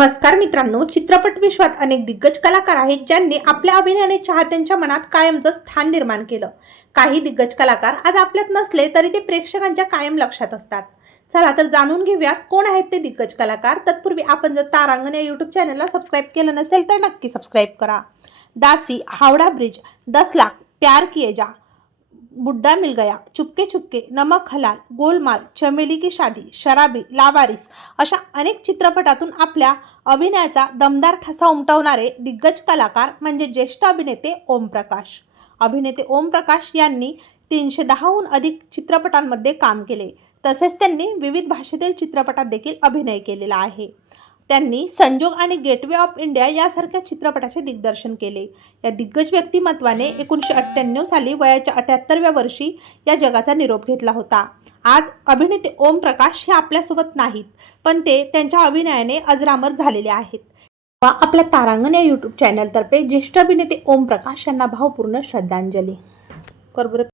नमस्कार मित्रांनो चित्रपट विश्वात अनेक दिग्गज कलाकार आहेत ज्यांनी आपल्या अभिनयाने चाहत्यांच्या मनात कायमचं स्थान निर्माण केलं. काही दिग्गज कलाकार आज आपल्यात नसले तरी ते प्रेक्षकांच्या कायम लक्षात असतात. चला तर जाणून घेऊयात कोण आहेत ते दिग्गज कलाकार. तत्पूर्वी आपण जर तारांगण या यूट्यूब चॅनलला सबस्क्राईब केलं नसेल तर नक्की सबस्क्राईब करा. दासी हावडा ब्रिज दस लाख प्यार किए जा. बुड्ढा मिल गया चुपके चुपके नमक हलाल गोलमाल चमेली की शादी शराबी लावारिस अशा अनेक चित्रपटातून आपल्या अभिनयाचा दमदार ठसा उमटवणारे दिग्गज कलाकार म्हणजे ज्येष्ठ अभिनेते ओमप्रकाश. अभिनेते ओमप्रकाश यांनी तीनशे दहाहून अधिक चित्रपटांमध्ये काम केले. तसेच त्यांनी विविध भाषेतील चित्रपटात देखील अभिनय केलेला आहे. त्यांनी संजोग आणि गेटवे ऑफ इंडिया यासारख्या चित्रपटाचे दिग्दर्शन केले. या दिग्गज व्यक्तिमत्वाने एकोणीसशे अठ्ठ्याण्णव साली वयाच्या अठ्याहत्तरव्या वर्षी या जगाचा निरोप घेतला होता. आज अभिनेते ओम प्रकाश हे आपल्यासोबत नाहीत पण ते त्यांच्या अभिनयाने अजरामर झालेले आहेत. व आपल्या तारांगण या यूट्यूब चॅनलतर्फे ज्येष्ठ अभिनेते ओम प्रकाश यांना भावपूर्ण श्रद्धांजली.